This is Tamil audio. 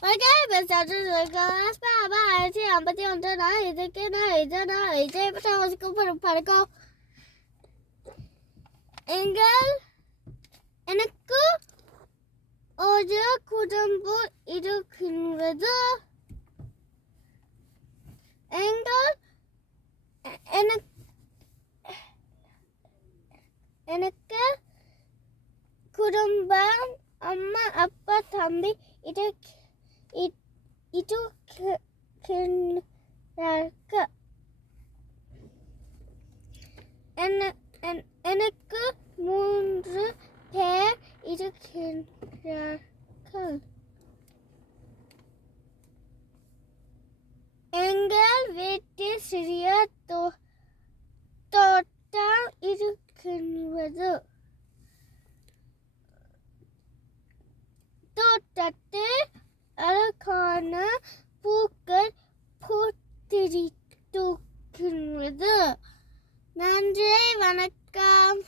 எங்கள் எனக்கு ஒரு குடும்பம் இருக்கின்றது. எனக்கு குடும்பம் அம்மா அப்பா தம்பி இருக்கின்றார்கள். எனக்கு 3 பேர் இருக்கின்றார்கள். எங்கள் வீட்டில் சிறிய தோட்டம் இருக்கின்றது. தோட்டத்தில் அழகான பூக்கள் பூத்திருக்கின்றது. நன்றி, வணக்கம்.